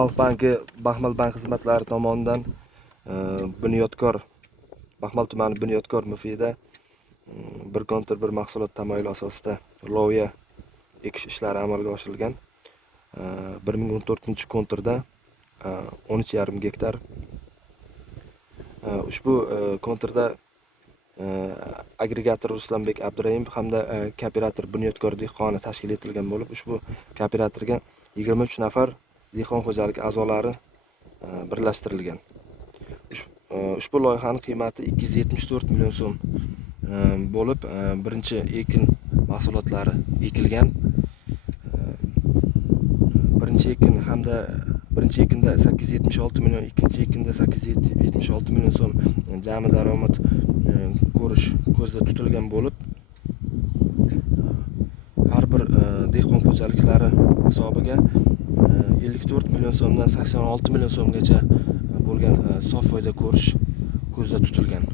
Xalq banki Baxmal bank xizmatlari tomonidan Bunyodkor Baxmal tumani Bunyodkor mufida bir kontur bir mahsulot tamoyili asosida loviya ekish ishlari amalga oshirilgan. 1014-konturda 13,5 gektar. Ushbu konturda agregator Ruslanbek Abdurahimov hamda kooperator Bunyodkor dehqoni tashkil etilgan bo'lib, ushbu kooperatorga 23 nafar dehqon xo'jaligi a'zolari birlashtirilgan. Ushbu loyihaning qiymati 274 million so'm bo'lib, birinchi ekin mahsulotlari ekilgan. Birinchi ekinda 876 million, ikkinchi ekinda 876 million so'm jami daromad ko'rish ko'zda tutilgan bo'lib, har bir dehqon xo'jaliklari hisobiga 54 million so'mdan 86 million so'mgacha bo'lgan sof foyda ko'rish ko'zda tutilgan.